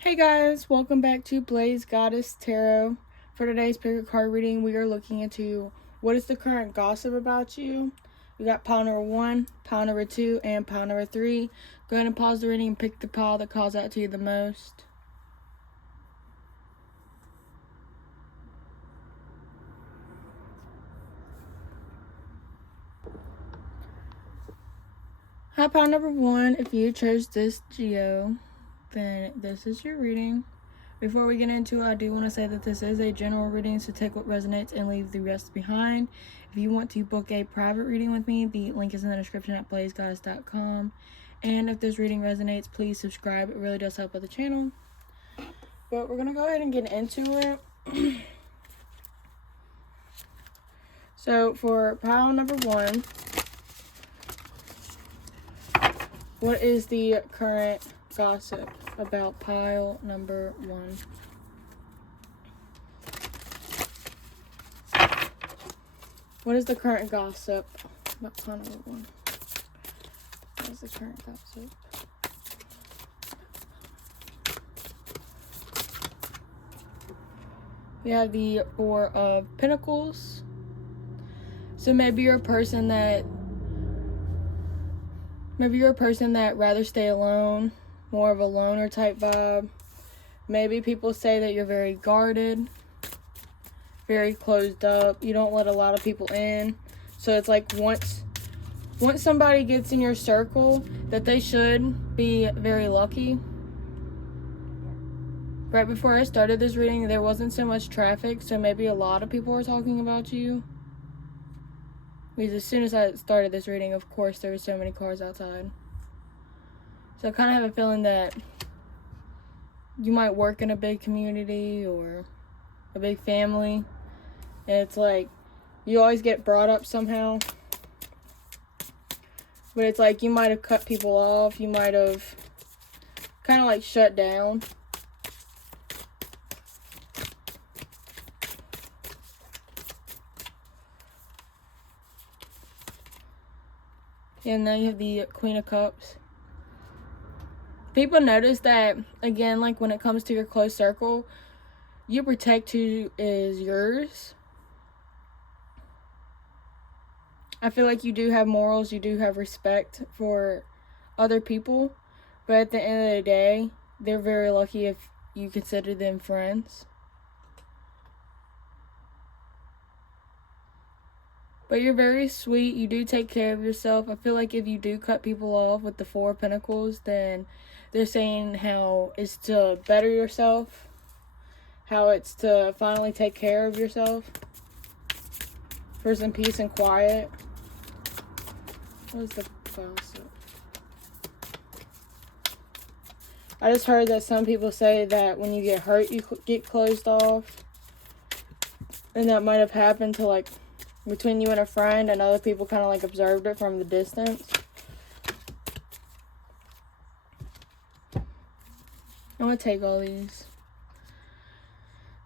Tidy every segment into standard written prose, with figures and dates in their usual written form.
Hey guys, welcome back to Blaze Goddess Tarot. For today's pick a card reading, we are looking into what is the current gossip about you. We got pile number 1, pile number 2, and pile number 3. Go ahead and pause the reading and pick the pile that calls out to you the most. Hi, pile number 1. If you chose this geo, then this is your reading. Before we get into it, I do want to say that this is a general reading, so take what resonates and leave the rest behind. If you want to book a private reading with me, the link is in the description at blazegoddess.com. And if this reading resonates, please subscribe. It really does help with the channel. But we're going to go ahead and get into it. So for pile number 1, what is the current gossip about pile number 1? What is the current gossip about pile number 1? What is the current gossip? We have the 4 of Pentacles. So maybe you're a person that rather stay alone, more of a loner type vibe. Maybe people say that you're very guarded, very closed up. You don't let a lot of people in. So it's like once somebody gets in your circle, that they should be very lucky. Right before I started this reading, there wasn't so much traffic, so maybe a lot of people were talking about you. Because as soon as I started this reading, of course, there were so many cars outside. So I kind of have a feeling that you might work in a big community or a big family. And it's like, you always get brought up somehow. But it's like, you might have cut people off. You might have kind of like shut down. And now you have the Queen of Cups. People notice that, again, like when it comes to your close circle, you protect who is yours. I feel like you do have morals, you do have respect for other people, but at the end of the day, they're very lucky if you consider them friends. But you're very sweet, you do take care of yourself. I feel like if you do cut people off with the 4 of Pentacles, then they're saying how it's to better yourself, how it's to finally take care of yourself for some peace and quiet. What is the gossip? I just heard that some people say that when you get hurt, you get closed off. And that might have happened to like between you and a friend, and other people kind of like observed it from the distance. I'm going to take all these.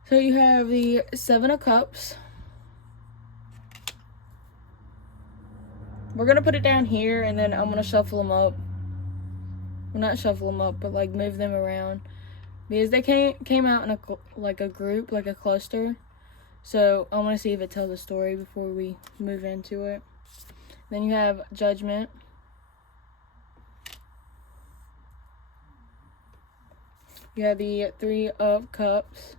So you have the 7 of Cups. We're going to put it down here, and then I'm going to shuffle them up. Well, not shuffle them up, but like move them around. Because they came out in a group, like a cluster. So I want to see if it tells a story before we move into it. Then you have Judgment. You have the 3 of Cups.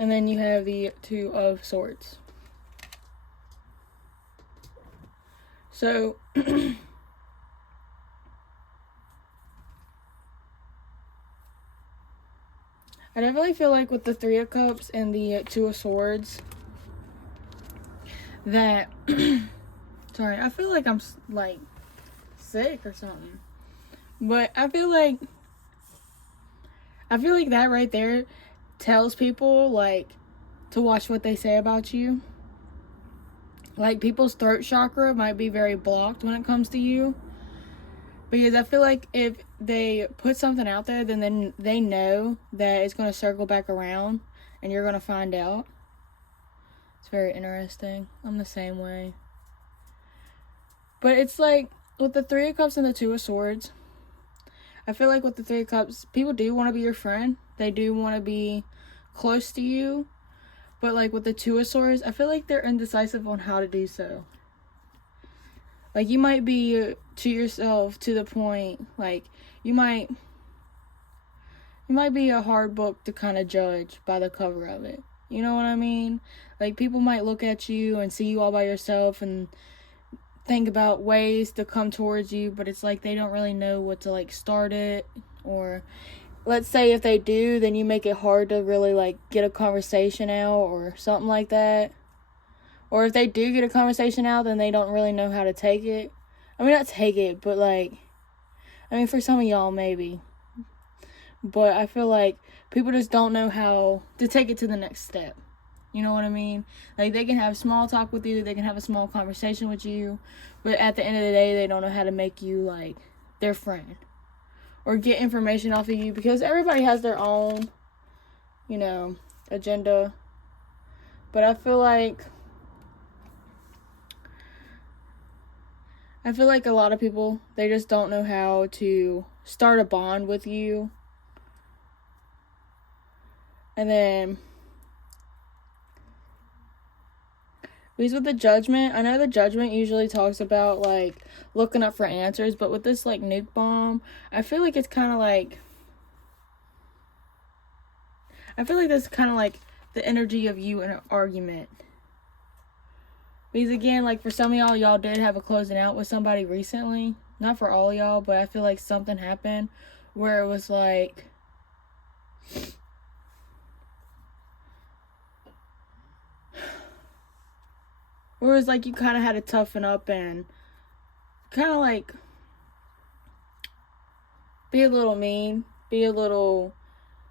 And then you have the 2 of Swords. So, I definitely feel like with the 3 of Cups and the 2 of Swords, that, sorry, I feel like I'm, like, sick or something. But I feel like that right there tells people, like, to watch what they say about you. Like, people's throat chakra might be very blocked when it comes to you. Because I feel like if they put something out there, then they know that it's going to circle back around and you're going to find out. It's very interesting. I'm the same way. But it's like, with the Three of Cups and the Two of Swords, I feel like with the Three of Cups, people do want to be your friend. They do want to be close to you. But like with the Two of Swords, I feel like they're indecisive on how to do so. Like you might be to yourself to the point, like you might be a hard book to kind of judge by the cover of it. You know what I mean? Like people might look at you and see you all by yourself and think about ways to come towards you, but it's like they don't really know what to like start it. Or let's say if they do, then you make it hard to really like get a conversation out or something like that. Or if they do get a conversation out, then they don't really know how to take it. I mean, not take it, but like, I mean, for some of y'all maybe. But I feel like people just don't know how to take it to the next step. You know what I mean? Like, they can have small talk with you, they can have a small conversation with you, but at the end of the day, they don't know how to make you, like, their friend. Or get information off of you, because everybody has their own, you know, agenda. But I feel like a lot of people, they just don't know how to start a bond with you. And then because with the Judgment, I know the Judgment usually talks about, like, looking up for answers, but with this, like, nuke bomb, I feel like it's kind of like, that's kind of like the energy of you in an argument. Because, again, like, for some of y'all did have a closing out with somebody recently. Not for all y'all, but I feel like something happened where it was, like, where it was like you kind of had to toughen up and kind of like be a little mean, be a little,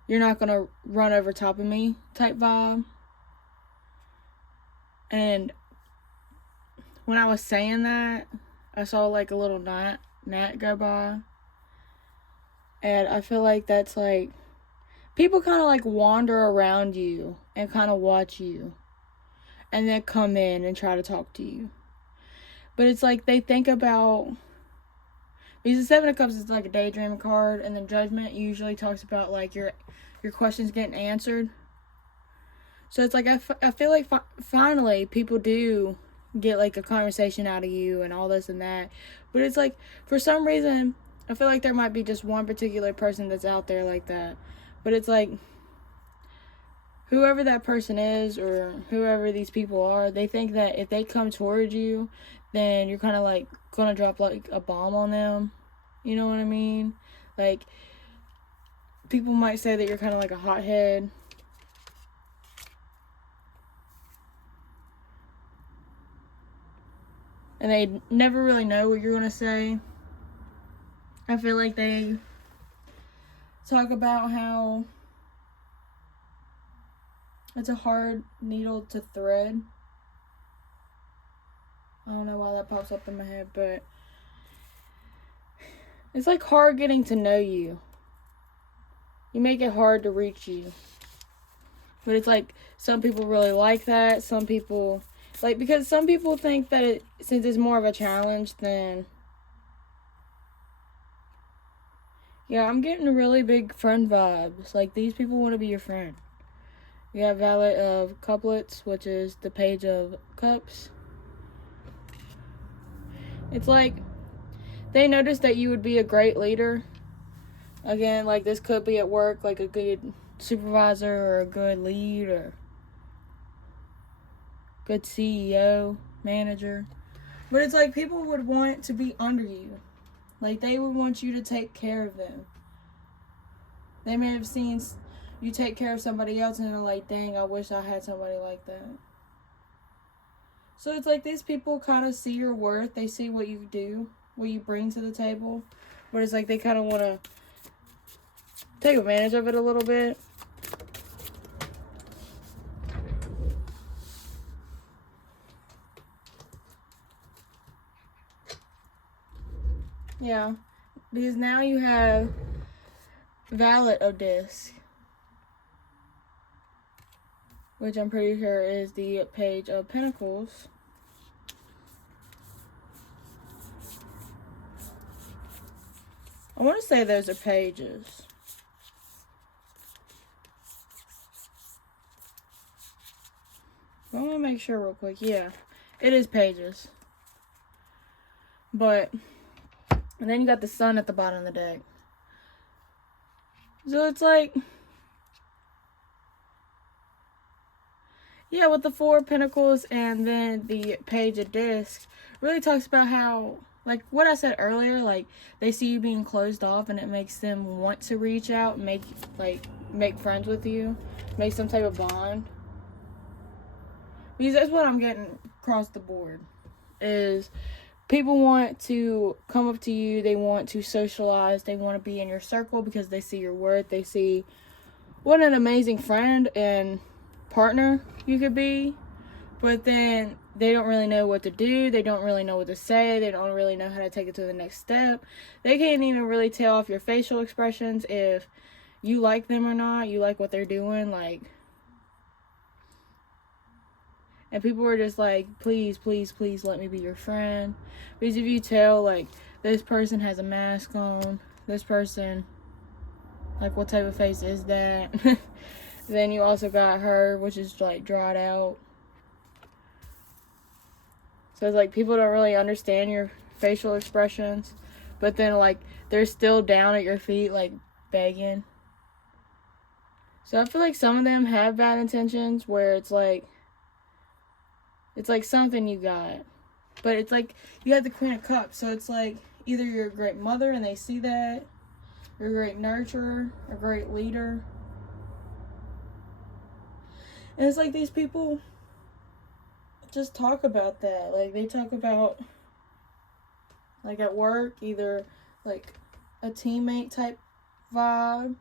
you're not going to run over top of me type vibe. And when I was saying that, I saw like a little gnat go by. And I feel like that's like, people kind of like wander around you and kind of watch you. And then come in and try to talk to you. But it's like they think about, because the Seven of Cups is like a daydreaming card, and then Judgment usually talks about like your questions getting answered. So it's like I feel like finally people do get like a conversation out of you and all this and that. But it's like for some reason I feel like there might be just one particular person that's out there like that. But it's like whoever that person is or whoever these people are, they think that if they come towards you, then you're kind of like gonna drop like a bomb on them. You know what I mean? Like, people might say that you're kind of like a hothead. And they never really know what you're gonna say. I feel like they talk about how it's a hard needle to thread. I don't know why that pops up in my head, but it's like hard getting to know you. You make it hard to reach you. But it's like some people really like that. Some people, like, because some people think that since it's more of a challenge, then yeah, I'm getting really big friend vibes. Like, these people want to be your friend. You have Valet of Couplets, which is the Page of Cups. It's like they noticed that you would be a great leader. Again, like, this could be at work, like a good supervisor or a good lead or good CEO, manager. But it's like people would want to be under you. Like, they would want you to take care of them. They may have seen you take care of somebody else and they're like, dang, I wish I had somebody like that. So it's like these people kind of see your worth. They see what you do, what you bring to the table. But it's like they kind of want to take advantage of it a little bit. Yeah, because now you have Valet of Disc, which I'm pretty sure is the Page of Pentacles. I want to say those are pages. I want to make sure real quick. Yeah, it is pages. But, and then you got the sun at the bottom of the deck. So it's like, yeah, with the Four of Pentacles and then the Page of Discs, really talks about how, like what I said earlier, like they see you being closed off and it makes them want to reach out, make friends with you, make some type of bond. Because that's what I'm getting across the board, is people want to come up to you, they want to socialize, they want to be in your circle because they see your worth, they see what an amazing friend and partner you could be, but then they don't really know what to do, they don't really know what to say, they don't really know how to take it to the next step. They can't even really tell off your facial expressions if you like them or not, you like what they're doing, like. And people were just like, please, please, please let me be your friend. Because if you tell, like, this person has a mask on, this person, like, what type of face is that? Then you also got her, which is, like, dried out. So it's like, people don't really understand your facial expressions. But then, like, they're still down at your feet, like, begging. So I feel like some of them have bad intentions where it's like something you got. But it's like, you got the Queen of Cups. So it's like, either you're a great mother and they see that, you're a great nurturer, a great leader. And it's like these people just talk about that. Like, they talk about, like, at work, either, like, a teammate type vibe.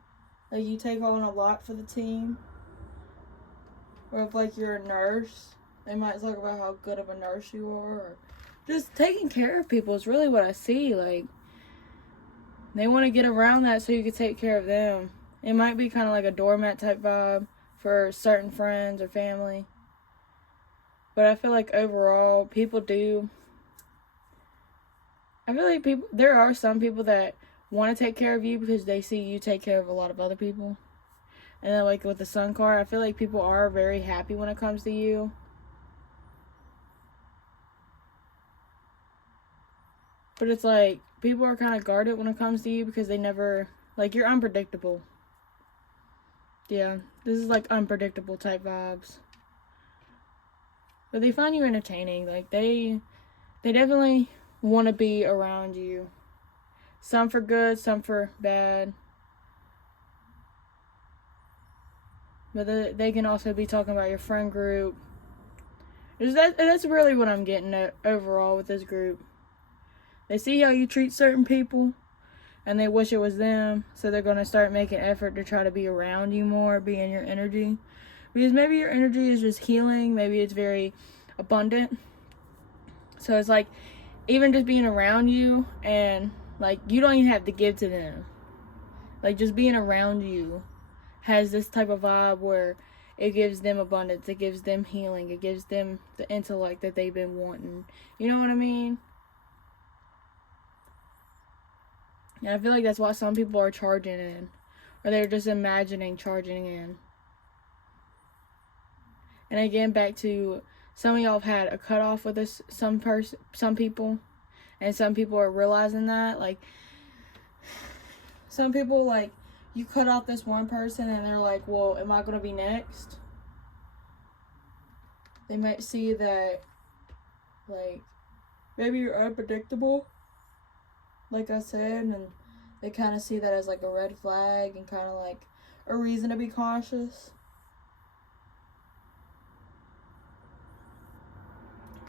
Like, you take on a lot for the team. Or if, like, you're a nurse, they might talk about how good of a nurse you are. Or just taking care of people is really what I see. Like, they want to get around that so you can take care of them. It might be kind of like a doormat type vibe for certain friends or family. But I feel like overall, people do. I feel like there are some people that want to take care of you because they see you take care of a lot of other people. And then, like, with the Sun card, I feel like people are very happy when it comes to you. But it's like, people are kind of guarded when it comes to you because they never, like, you're unpredictable. Yeah, this is like unpredictable type vibes. But they find you entertaining. Like, they definitely want to be around you. Some for good, some for bad. But they can also be talking about your friend group. That's really what I'm getting at overall with this group. They see how you treat certain people, and they wish it was them, so they're going to start making effort to try to be around you more, be in your energy. Because maybe your energy is just healing, maybe it's very abundant. So it's like, even just being around you, and, like, you don't even have to give to them. Like, just being around you has this type of vibe where it gives them abundance, it gives them healing, it gives them the intellect that they've been wanting. You know what I mean? And I feel like that's why some people are charging in. Or they're just imagining charging in. And again, back to, some of y'all have had a cutoff with this, some people. And some people are realizing that. Like, some people, like, you cut off this one person and they're like, well, am I going to be next? They might see that, like, maybe you're unpredictable, like I said, and they kind of see that as like a red flag and kind of like a reason to be cautious.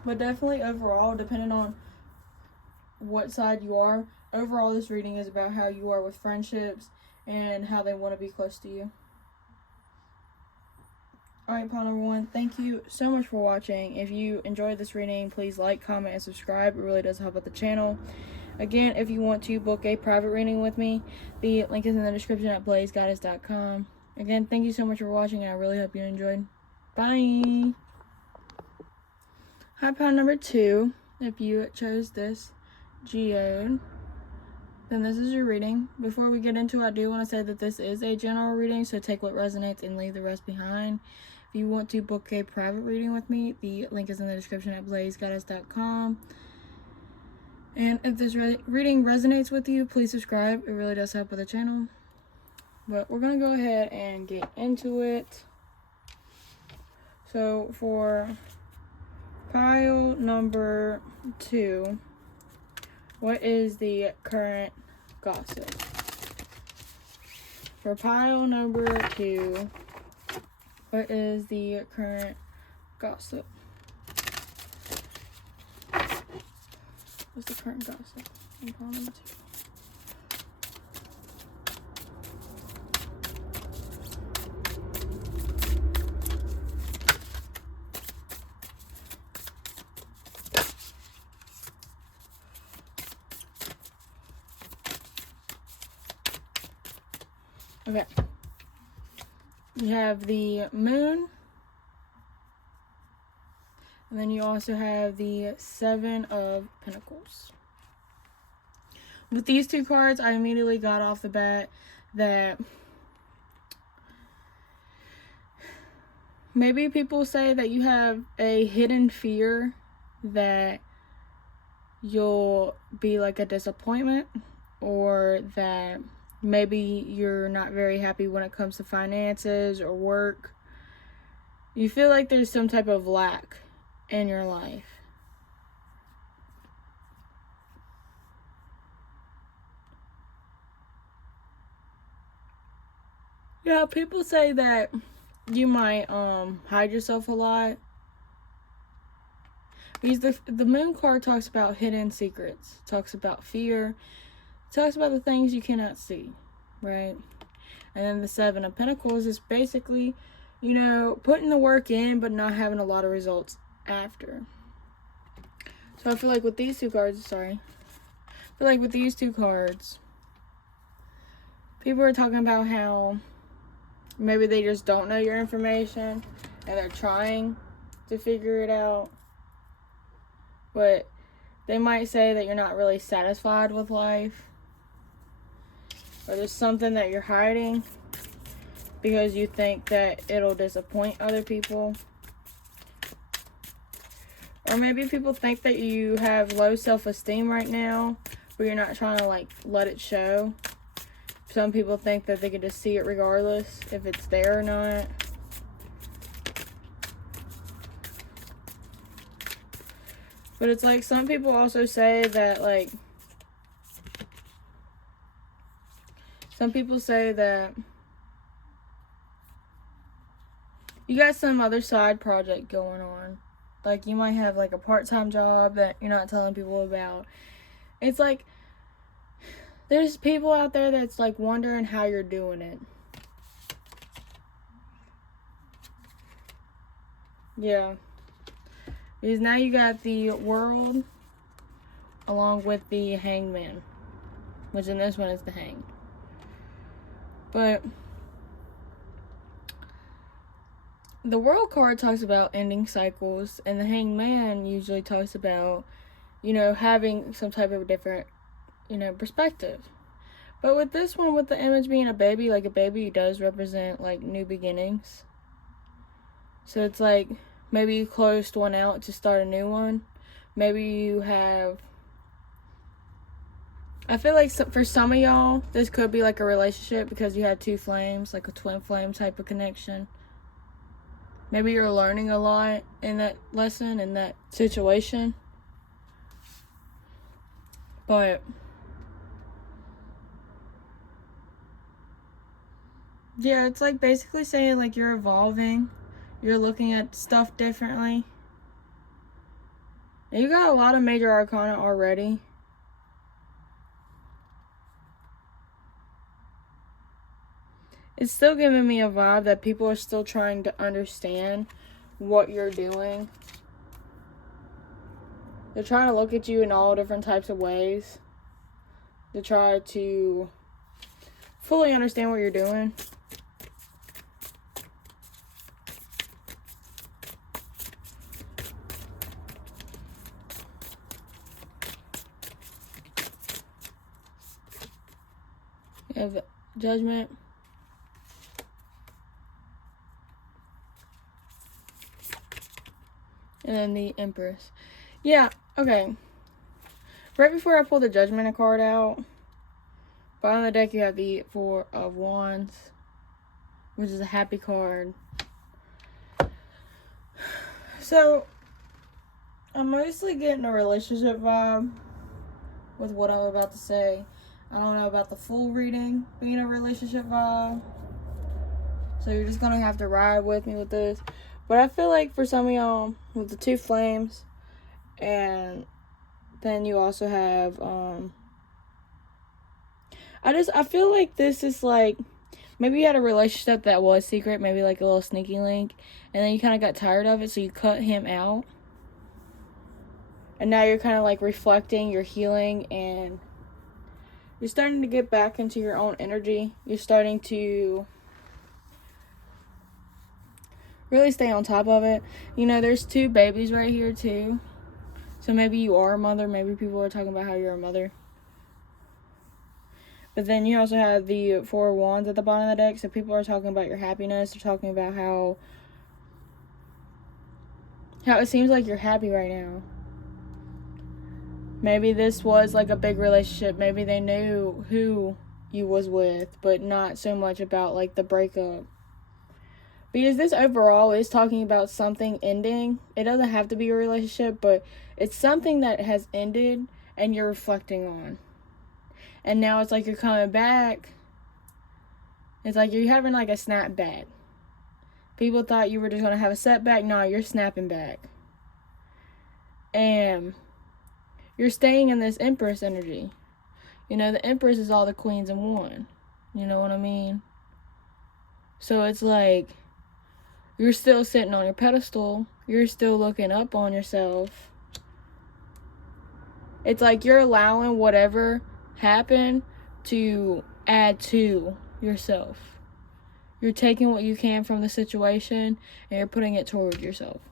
But definitely overall, depending on what side you are, overall this reading is about how you are with friendships and how they want to be close to you. Alright, pile number 1, thank you so much for watching. If you enjoyed this reading, please like, comment, and subscribe. It really does help out the channel. Again, if you want to book a private reading with me, the link is in the description at blazegoddess.com. Again, thank you so much for watching, and I really hope you enjoyed. Bye! Hi, pile number 2, if you chose this geode, then this is your reading. Before we get into it, I do want to say that this is a general reading, so take what resonates and leave the rest behind. If you want to book a private reading with me, the link is in the description at blazegoddess.com. And if this reading resonates with you, please subscribe. It really does help with the channel. But we're going to go ahead and get into it. So for pile number 2, what is the current gossip? For pile number 2, what is the current gossip? What's the current gossip in pile number 2? Okay. You have the moon. And then you also have the 7 of Pentacles. With these two cards, I immediately got off the bat that maybe people say that you have a hidden fear that you'll be like a disappointment, or that maybe you're not very happy when it comes to finances or work. You feel like there's some type of lack in your life. Yeah, people say that you might hide yourself a lot. Because the moon card talks about hidden secrets, talks about fear, talks about the things you cannot see, right? And then the 7 of Pentacles is basically, you know, putting the work in but not having a lot of results after. So I feel like with these two cards, people are talking about how maybe they just don't know your information and they're trying to figure it out. But they might say that you're not really satisfied with life, or there's something that you're hiding because you think that it'll disappoint other people. Or maybe people think that you have low self-esteem right now, but you're not trying to like let it show. Some people think that they can just see it regardless if it's there or not. But it's like some people also say that like, some people say that you got some other side project going on. Like you might have like a part-time job that you're not telling people about. It's like there's people out there that's like wondering how you're doing it. Yeah. Because now you got the World along with the Hangman, which in this one is the Hanged. But the World card talks about ending cycles, and the Hanged Man usually talks about, you know, having some type of different, you know, perspective. But with this one, with the image being a baby, like a baby does represent like new beginnings. So it's like maybe you closed one out to start a new one. Maybe you have, I feel like for some of y'all, this could be like a relationship because you have two flames, like a twin flame type of connection. Maybe you're learning a lot in that lesson, in that situation. But yeah, it's like basically saying like you're evolving. You're looking at stuff differently. And you got a lot of major arcana already. It's still giving me a vibe that people are still trying to understand what you're doing. They're trying to look at you in all different types of ways to try to fully understand what you're doing. of Judgment. And then the Empress. Yeah, okay. Right before I pull the Judgment card out, bottom of the deck you have the Four of Wands, which is a happy card. So, I'm mostly getting a relationship vibe with what I'm about to say. I don't know about the full reading being a relationship vibe. So you're just going to have to ride with me with this. But I feel like for some of y'all, with the two flames, and then you also have, I feel like this is like, maybe you had a relationship that was secret, maybe like a little sneaky link, and then you kind of got tired of it, so you cut him out. And now you're kind of like reflecting, you're healing, and you're starting to get back into your own energy. You're starting to really stay on top of it. You know, there's two babies right here too. So maybe you are a mother. Maybe people are talking about how you're a mother. But then you also have the Four of Wands at the bottom of the deck. So people are talking about your happiness. They're talking about how it seems like you're happy right now. Maybe this was like a big relationship. Maybe they knew who you was with, but not so much about like the breakup. Because this overall is talking about something ending. It doesn't have to be a relationship, but it's something that has ended and you're reflecting on. And now it's like you're coming back. It's like you're having like a snap back. People thought you were just going to have a setback. No, you're snapping back. And you're staying in this Empress energy. You know, the Empress is all the queens in one. You know what I mean? So it's like you're still sitting on your pedestal. You're still looking up on yourself. It's like you're allowing whatever happened to add to yourself. You're taking what you can from the situation and you're putting it toward yourself.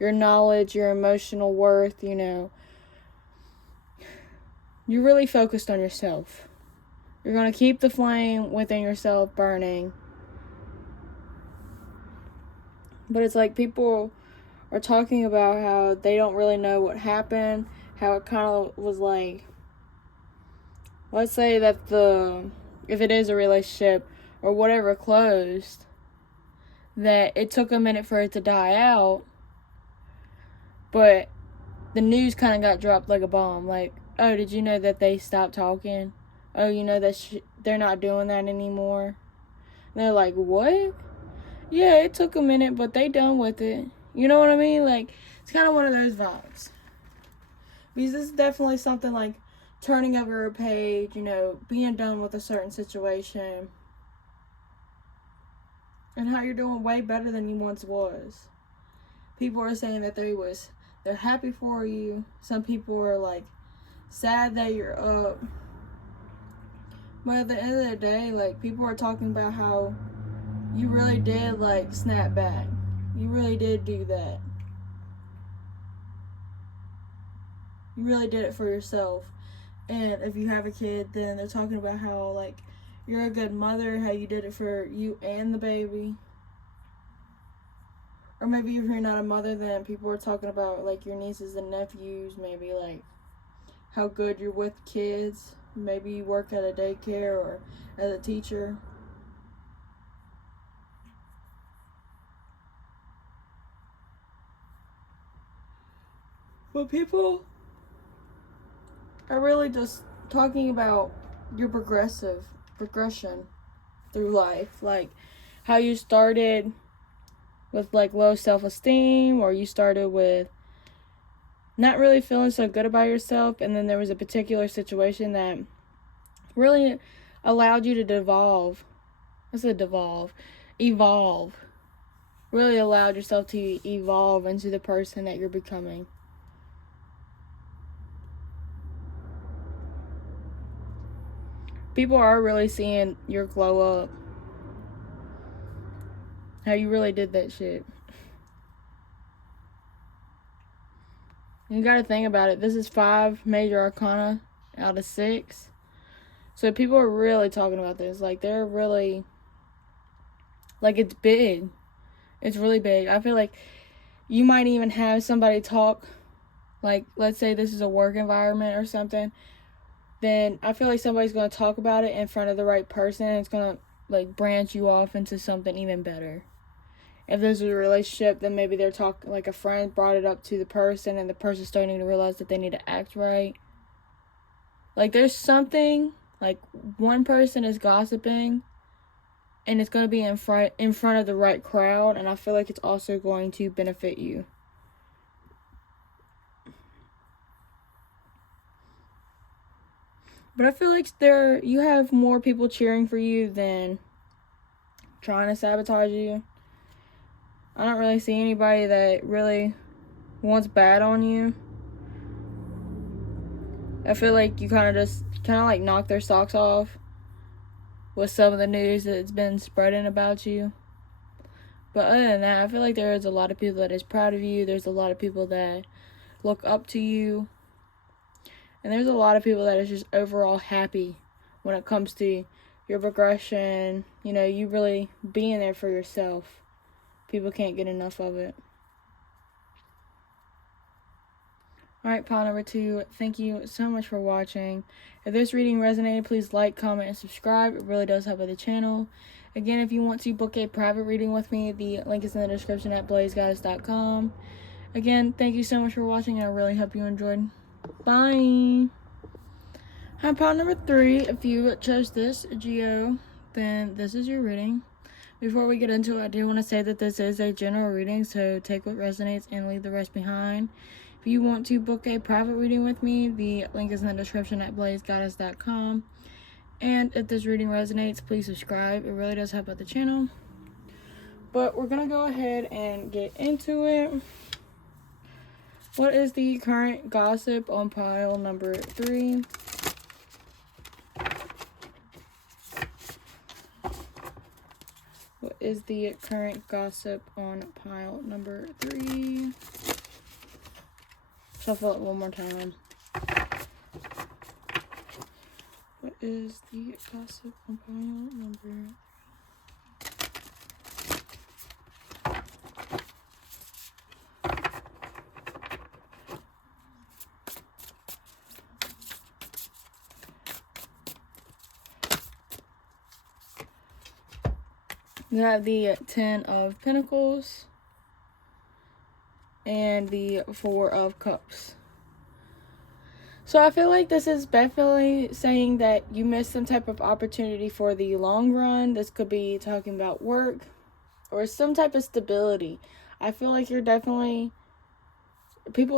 Your knowledge, your emotional worth, you know. You're really focused on yourself. You're going to keep the flame within yourself burning. But it's like people are talking about how they don't really know what happened. How it kind of was like, let's say that if it is a relationship or whatever closed, that it took a minute for it to die out. But the news kind of got dropped like a bomb. Like, oh, did you know that they stopped talking? Oh, you know that they're not doing that anymore? And they're like, what? Yeah, it took a minute, but they done with it. You know what I mean? Like, it's kind of one of those vibes. Because this is definitely something like turning over a page, you know, being done with a certain situation. And how you're doing way better than you once was. People are saying that they're happy for you. Some people are like sad that you're up. But at the end of the day, like, people are talking about how you really did like snap back. You really did do that. You really did it for yourself. And if you have a kid, then they're talking about how like you're a good mother, how you did it for you and the baby. Or maybe if you're not a mother, then people are talking about like your nieces and nephews, maybe like how good you're with kids. Maybe you work at a daycare or as a teacher. But people are really just talking about your progression through life. Like how you started with like low self-esteem, or you started with not really feeling so good about yourself, and then there was a particular situation that really allowed you to devolve. I said devolve. Evolve. Really allowed yourself to evolve into the person that you're becoming. People are really seeing your glow up. How you really did that shit. You gotta think about it. This is 5 major arcana out of 6. So people are really talking about this. Like, they're really, like, it's big. It's really big. I feel like you might even have somebody talk, like, let's say this is a work environment or something. Then I feel like somebody's going to talk about it in front of the right person. And it's going to, like, branch you off into something even better. If there's a relationship, then maybe they're talking, like, a friend brought it up to the person, and the person's starting to realize that they need to act right. Like, there's something, like, one person is gossiping, and it's going to be in front of the right crowd, and I feel like it's also going to benefit you. But I feel like you have more people cheering for you than trying to sabotage you. I don't really see anybody that really wants bad on you. I feel like you kind of like knock their socks off with some of the news that's been spreading about you. But other than that, I feel like there is a lot of people that is proud of you. There's a lot of people that look up to you. And there's a lot of people that is just overall happy when it comes to your progression. You know, you really being there for yourself. People can't get enough of it. Alright, pile number 2. Thank you so much for watching. If this reading resonated, please like, comment, and subscribe. It really does help out the channel. Again, if you want to book a private reading with me, the link is in the description at blazegoddess.com. Again, thank you so much for watching, and I really hope you enjoyed. Bye! Hi, pile number 3. If you chose this Geo, then this is your reading. Before we get into it, I do want to say that this is a general reading, so take what resonates and leave the rest behind. If you want to book a private reading with me, the link is in the description at blazegoddess.com. And if this reading resonates, please subscribe. It really does help out the channel. But we're going to go ahead and get into it. What is the current gossip on pile number 3? What is the current gossip on pile number 3? Shuffle it one more time. What is the gossip on pile number 3? We have the 10 of Pentacles and the 4 of Cups. So I feel like this is definitely saying that you missed some type of opportunity for the long run. This could be talking about work or some type of stability. I feel like people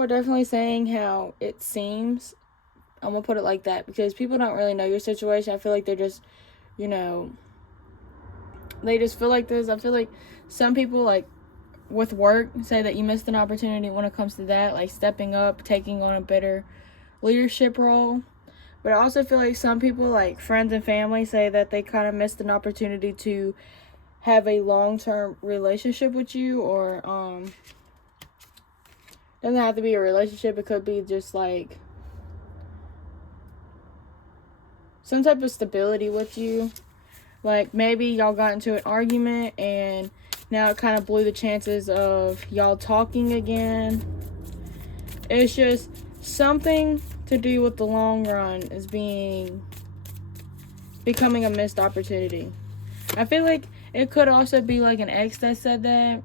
are definitely saying how it seems. I'm going to put it like that because people don't really know your situation. I feel like they're just, you know, they just feel like this. I feel like some people, like, with work, say that you missed an opportunity when it comes to that, like stepping up, taking on a better leadership role. But I also feel like some people, like friends and family, say that they kind of missed an opportunity to have a long-term relationship with you, or doesn't have to be a relationship. It could be just like some type of stability with you. Like, maybe y'all got into an argument and now it kind of blew the chances of y'all talking again. It's just something to do with the long run is becoming a missed opportunity. I feel like it could also be like an ex that said that.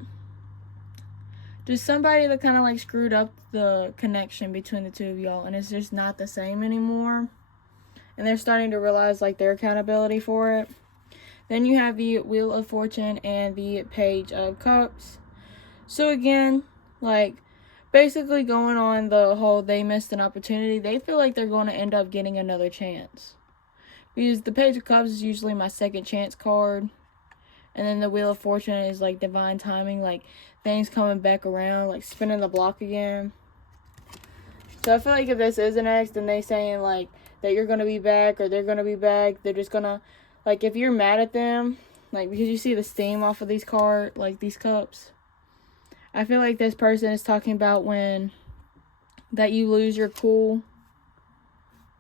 Just somebody that kind of like screwed up the connection between the two of y'all, and it's just not the same anymore. And they're starting to realize like their accountability for it. Then you have the Wheel of Fortune and the Page of Cups. So again, like, basically going on the whole they missed an opportunity, they feel like they're going to end up getting another chance. Because the Page of Cups is usually my second chance card. And then the Wheel of Fortune is like divine timing, like things coming back around, like spinning the block again. So I feel like if this is an ex, then they saying like that you're going to be back or they're going to be back. They're just going to, like, if you're mad at them, like, because you see the steam off of these cards, like these cups. I feel like this person is talking about when that you lose your cool,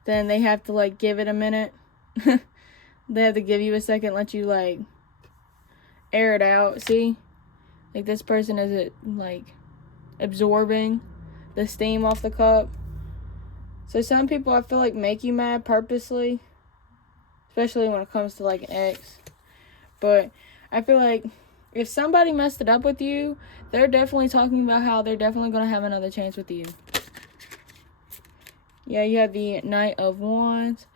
then they have to like give it a minute They have to give you a second, let you, like, air it out. See? Like, this person is, like, absorbing the steam off the cup. So some people, I feel like, make you mad purposely. Especially when it comes to, like, an ex. But I feel like if somebody messed it up with you, they're definitely talking about how they're definitely going to have another chance with you. Yeah, you have the Knight of Wands.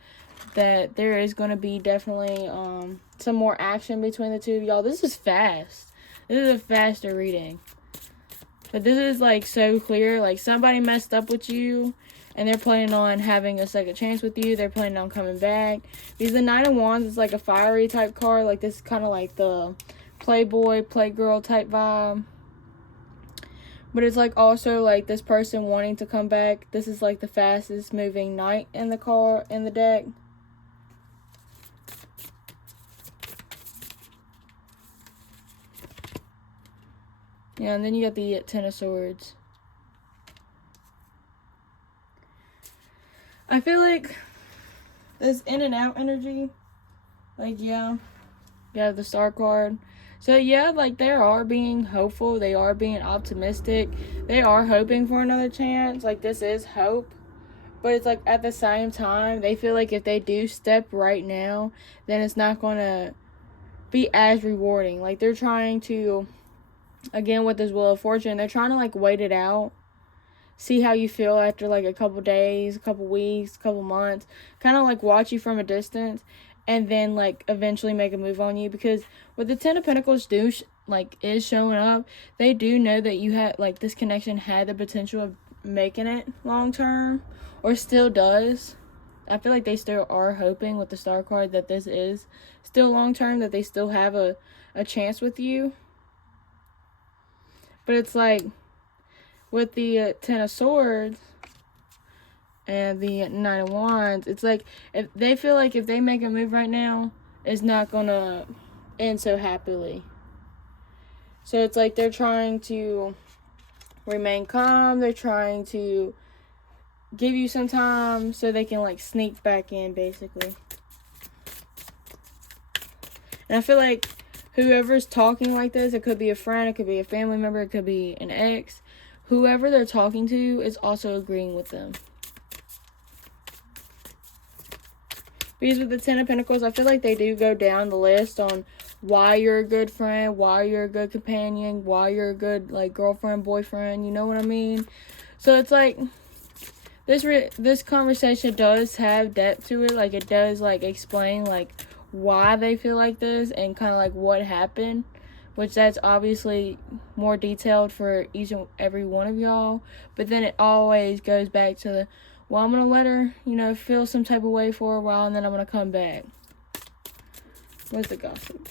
That there is going to be definitely some more action between the two of y'all. This is fast. This is a faster reading. But this is, like, so clear. Like, somebody messed up with you, and they're planning on having a second chance with you. They're planning on coming back. Because the Knight of Wands is, like, a fiery type card. Like, this is kind of like the playboy, playgirl type vibe. But it's, like, also, like, this person wanting to come back. This is, like, the fastest moving knight in the deck. Yeah, and then you got the Ten of Swords. I feel like this in and out energy. Like, yeah. You have the Star card. So, yeah, like, they are being hopeful. They are being optimistic. They are hoping for another chance. Like, this is hope. But it's, like, at the same time, they feel like if they do step right now, then it's not going to be as rewarding. Like, they're trying to... Again, with this Wheel of Fortune, they're trying to, like, wait it out. See how you feel after, like, a couple days, a couple weeks, a couple months. Kind of, like, watch you from a distance. And then, like, eventually make a move on you. Because what the Ten of Pentacles is showing up, they do know that you had, like, this connection had the potential of making it long term. Or still does. I feel like they still are hoping with the Star card that this is still long term. That they still have a chance with you. But it's like, with the Ten of Swords and the Knight of Wands, it's like, if they feel like if they make a move right now, it's not going to end so happily. So it's like they're trying to remain calm. They're trying to give you some time so they can, like, sneak back in, basically. And I feel like whoever's talking like this, it could be a friend, it could be a family member, it could be an ex. Whoever they're talking to is also agreeing with them. Because with the Ten of Pentacles, I feel like they do go down the list on why you're a good friend, why you're a good companion, why you're a good, like, girlfriend, boyfriend, you know what I mean? So it's like, this conversation does have depth to it. Like, it does, like, explain, like, why they feel like this and kind of, like, what happened. Which that's obviously more detailed for each and every one of y'all. But then it always goes back to the, well, I'm going to let her, you know, feel some type of way for a while, and then I'm going to come back. Where's the gossip?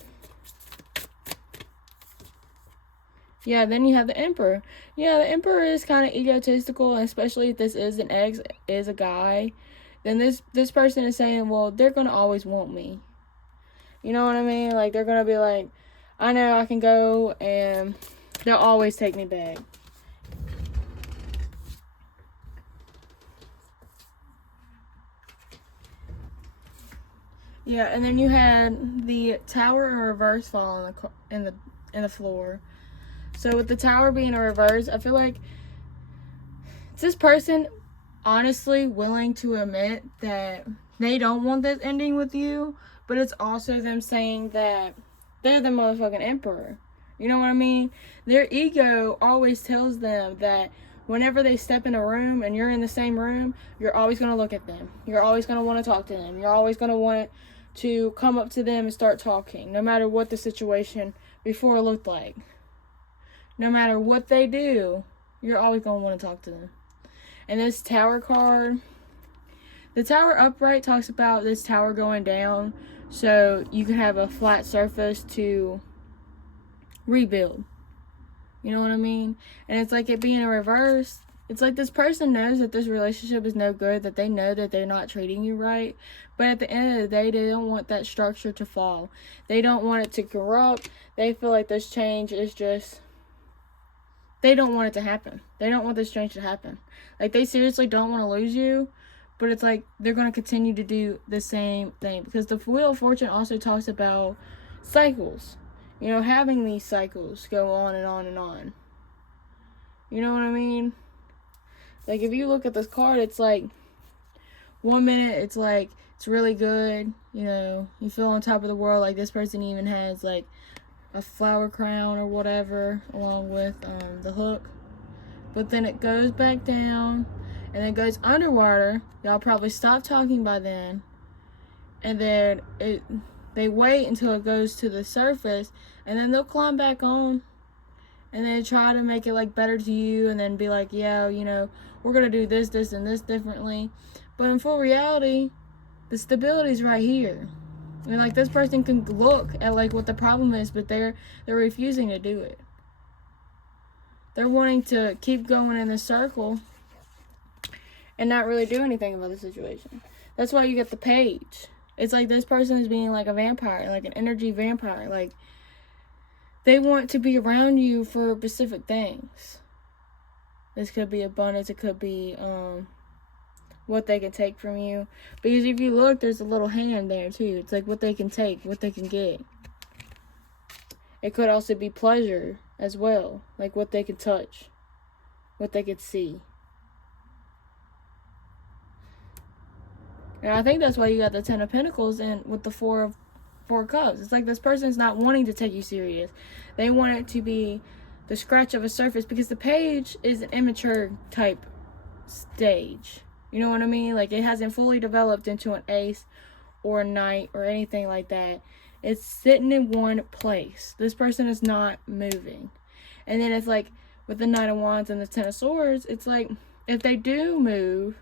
Yeah, then you have the Emperor. Yeah, the Emperor is kind of egotistical, especially if this is an ex, is a guy. Then this person is saying, well, they're going to always want me. You know what I mean? Like, they're going to be like, I know I can go and they'll always take me back. Yeah, and then you had the Tower in reverse fall in the floor. So with the Tower being in reverse, I feel like it's this person honestly willing to admit that they don't want this ending with you, but it's also them saying that they're the motherfucking Emperor. You know what I mean? Their ego always tells them that whenever they step in a room and you're in the same room, you're always going to look at them. You're always going to want to talk to them. You're always going to want to come up to them and start talking, no matter what the situation before looked like. No matter what they do, you're always going to want to talk to them. And this Tower card, the Tower upright talks about this tower going down so you can have a flat surface to rebuild. You know what I mean? And it's like it being in reverse. It's like this person knows that this relationship is no good, that they know that they're not treating you right. But at the end of the day, they don't want that structure to fall. They don't want it to corrupt. They feel like this change is just... They don't want it to happen. They don't want this change to happen. Like, they seriously don't want to lose you. but it's like they're going to continue to do the same thing, because the Wheel of Fortune also talks about cycles. You know, having these cycles go on and on and on. You know what I mean? Like, if you look at this card, it's like, 1 minute, it's like, it's really good. You know, you feel on top of the world. Like, this person even has, like, a flower crown or whatever, along with the hook. But then it goes back down, and then goes underwater. Y'all probably stop talking by then. And then they wait until it goes to the surface, and then they'll climb back on, and then try to make it like better to you, and then be like, yeah, you know, we're gonna do this, this, and this differently. But in full reality, the stability's right here. And like, this person can look at like what the problem is, but they're refusing to do it. They're wanting to keep going in this circle and not really do anything about the situation. That's why you get the Page. It's like this person is being like a vampire, like an energy vampire. Like, they want to be around you for specific things. This could be abundance. It could be what they can take from you. Because if you look, there's a little hand there too. It's like what they can take, what they can get. It could also be pleasure as well. Like what they can touch, what they could see. And I think that's why you got the Ten of Pentacles and with the Four of Cups. It's like this person's not wanting to take you serious. They want it to be the scratch of a surface, because the Page is an immature type stage. You know what I mean? Like, it hasn't fully developed into an Ace or a Knight or anything like that. It's sitting in one place. This person is not moving. And then it's like with the Knight of Wands and the Ten of Swords, it's like if they do move,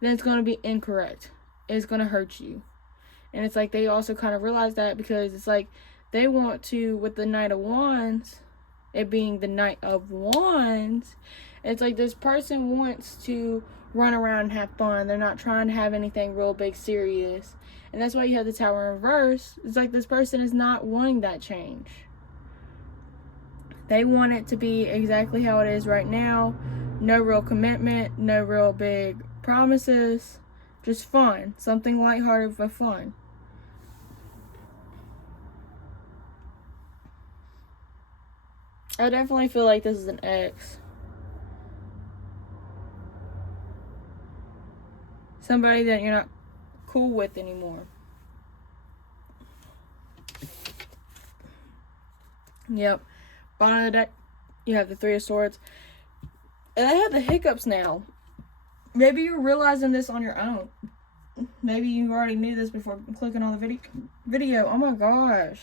then it's going to be incorrect. It's going to hurt you. And it's like they also kind of realize that, because it's like they want to, with the Knight of Wands, it being the Knight of Wands, it's like this person wants to run around and have fun. They're not trying to have anything real big serious. And that's why you have the Tower in reverse. It's like this person is not wanting that change. They want it to be exactly how it is right now. No real commitment, no real big promises. Just fun. Something lighthearted but fun. I definitely feel like this is an ex. Somebody that you're not cool with anymore. Yep. Bottom of the deck, you have the Three of Swords. And I have the hiccups now. Maybe you're realizing this on your own. Maybe you already knew this before clicking on the video. Oh my gosh.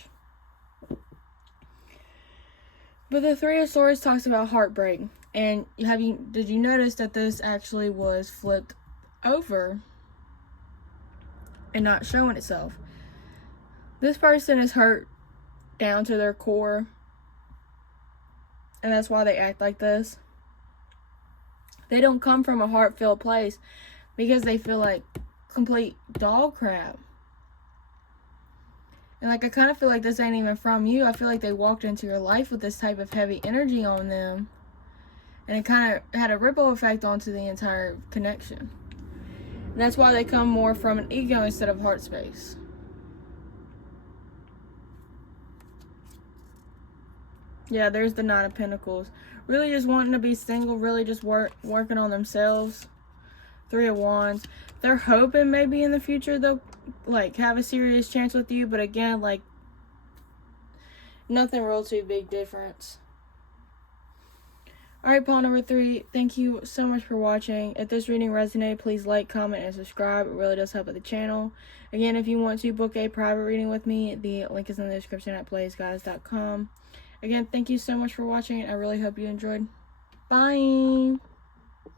But the Three of Swords talks about heartbreak. And did you notice that this actually was flipped over and not showing itself? This person is hurt down to their core, and that's why they act like this. They don't come from a heart-filled place because they feel like complete dog crap. And like, I kind of feel like this ain't even from you. I feel like they walked into your life with this type of heavy energy on them, and it kind of had a ripple effect onto the entire connection. And that's why they come more from an ego instead of heart space. Yeah, there's the Nine of Pentacles. Really just wanting to be single, really just working on themselves. Three of Wands. They're hoping maybe in the future they'll like have a serious chance with you, but again, like, nothing real too big difference. Alright, pile number 3, thank you so much for watching. If this reading resonated, please like, comment, and subscribe. It really does help with the channel. Again, if you want to book a private reading with me, the link is in the description at playsguys.com. Again, thank you so much for watching. I really hope you enjoyed. Bye!